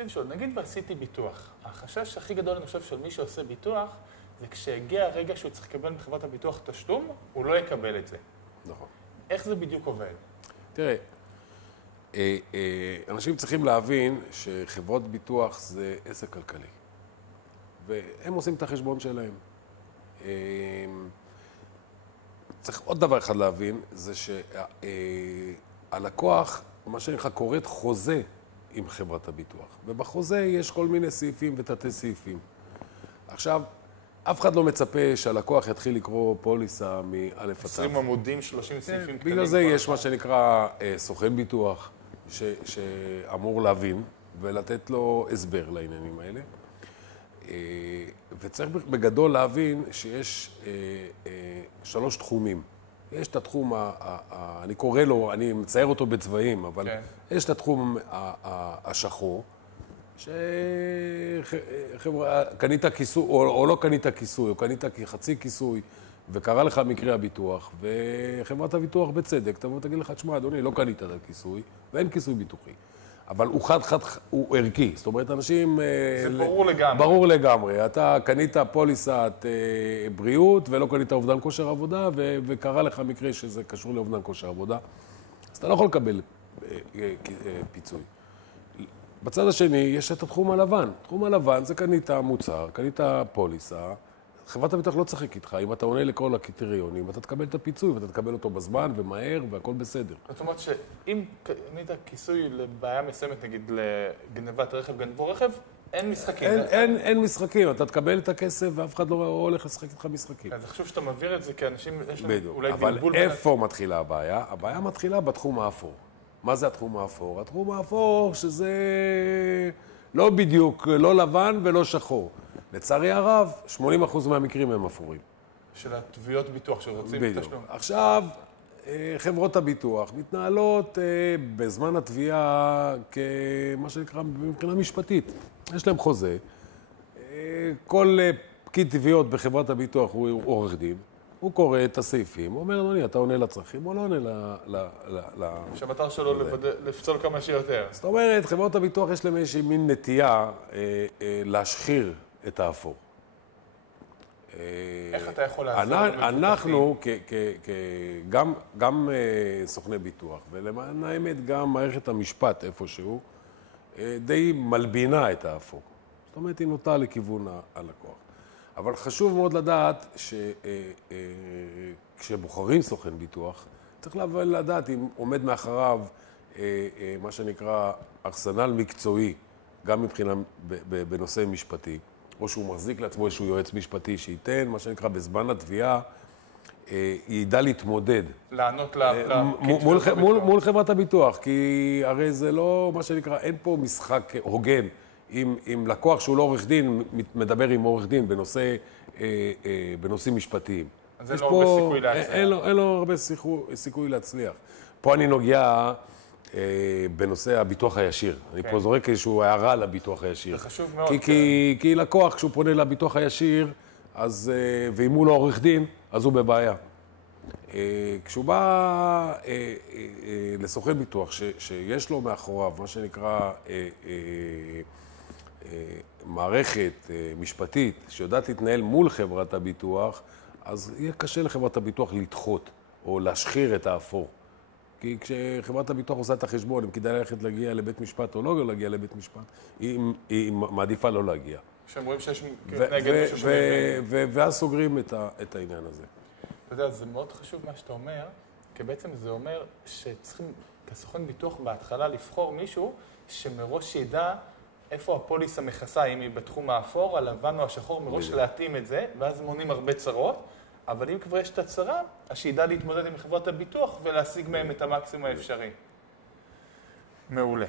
רציתי לשאול, נגיד ועשיתי ביטוח. החשש הכי גדול, אני חושב, של מי שעושה ביטוח, זה כשהגיע הרגע שהוא צריך לקבל מחברת הביטוח תשלום, הוא לא יקבל את זה. נכון. איך זה בדיוק עובד? תראה, אנשים צריכים להבין שחברות ביטוח זה עסק כלכלי. והם עושים את החשבון שלהם. צריך עוד דבר אחד להבין, זה שהלקוח, מה שנקרא, קוראת חוזה עם חברת הביטוח. ובחוזה יש כל מיני סעיפים ותתי סעיפים. עכשיו, אף אחד לא מצפה שהלקוח יתחיל לקרוא פוליסה מא' עד ת'. 20 עמודים, 30 סעיפים קטנים. בגלל זה יש מה שנקרא סוכן ביטוח, שאמור להבין ולתת לו הסבר לעניינים האלה. וצריך בגדול להבין שיש 3 תחומים. יש את התחום, אני קורא לו, אני מצייר אותו בצבעים, אבל יש את התחום השחור, שקנית כיסוי, או לא קנית כיסוי, או קנית חצי כיסוי, וקרה לך מקרה הביטוח, וחברת הביטוח בצדק, תבוא ותגיד לך, תשמע, אדוני, לא קנית את הכיסוי, ואין כיסוי ביטוחי. אבל הוא הוא ערכי, זאת אומרת, אנשים... זה ברור לגמרי. ברור לגמרי. אתה קנית פוליסת בריאות, ולא קנית אובדן כושר עבודה, וקרה לך מקרה שזה קשור לאובדן כושר עבודה, אז אתה לא יכול לקבל פיצוי. בצד השני, יש את התחום הלבן. התחום הלבן זה קנית מוצר, קנית פוליסה, חברת הביטוח לא צחק איתך, אם אתה עונה לכל הקריטריונים, אתה תקבל את הפיצוי, ואתה תקבל אותו בזמן ומהר, והכל בסדר. זאת אומרת שאם קנית כיסוי לבעיה מסוימת, נגיד לגנבת רכב, גנבו רכב, אין משחקים. אין משחקים, אתה תקבל את הכסף, ואף אחד לא הולך לשחק איתך משחקים. אז חשוב שאתה מבהיר את זה, כי אנשים, יש להם אולי אבל בלבול... איפה מתחילה הבעיה? הבעיה מתחילה בתחום האפור. מה זה התחום האפור? התחום האפור שזה לא בדיוק, לא לבן ולא שחור. לצערי הרב, 80% מהמקרים הם אפורים. של התביעות ביטוח שרוצים תשלום. עכשיו, חברות הביטוח מתנהלות בזמן התביעה כמה שנקרא מבחינה משפטית. יש להם חוזה. כל פקיד תביעות בחברת הביטוח הוא עורך דין. הוא קורא את הסעיפים, הוא אומר, אדוני, אתה עונה לצרכים, או לא עונה שהמטר שלו לפצול כמה שיותר. זאת אומרת, חברות הביטוח יש להם איזושהי מין נטייה להשחיר את האפור. איך אתה יכול לעזור? אנחנו, גם סוכני ביטוח, ולמען האמת, גם מערכת המשפט איפשהו, די מלבינה את האפור. זאת אומרת, היא נוטה לכיוון הלקוח. אבל חשוב מאוד לדעת שכשבוחרים סוכן ביטוח, צריך לדעת אם עומד מאחריו מה שנקרא ארסנל מקצועי, גם מבחינה בנושא משפטי, או שהוא מחזיק לעצמו איזשהו יועץ משפטי שייתן, מה שנקרא בזמן התביעה, ידע להתמודד. לענות מול חברת הביטוח, כי הרי זה לא, מה שנקרא, אין פה משחק הוגן. אם לקוח שהוא לא עורך דין, מדבר עם עורך דין בנושאים משפטיים. אז אין לו הרבה סיכוי להצליח. אין לו הרבה סיכוי להצליח. פה אני נוגע בנושא הביטוח הישיר. אני פה זורק איזשהו הערה לביטוח הישיר. זה חשוב מאוד. כי לקוח, כשהוא פונה לביטוח הישיר, ואם הוא לא עורך דין, אז הוא בבעיה. כשהוא בא לסוכן ביטוח שיש לו מאחוריו, מה שנקרא מערכת משפטית שיודעת להתנהל מול חברת הביטוח, אז יהיה קשה לחברת הביטוח לדחות או להשחיר את האפור. כי כשחברת הביטוח עושה את החשבון, אם כדאי ללכת להגיע לבית משפט או לא להגיע לבית משפט, היא מעדיפה לא להגיע. שאומרים שיש נגד משהו שמבין. ואז סוגרים את העניין הזה. אתה יודע, זה מאוד חשוב מה שאתה אומר, כי בעצם זה אומר שצריכים כסוכן ביטוח בהתחלה לבחור מישהו שמראש ידע איפה הפוליסה מכסה, אם היא בתחום האפור, הלבן או השחור, מראש להתאים את זה, ואז מונים הרבה צרות, אבל אם כבר יש את הצרה, אז שידע להתמודד עם חברת הביטוח ולהשיג מהם את המקסימום האפשרי. מעולה.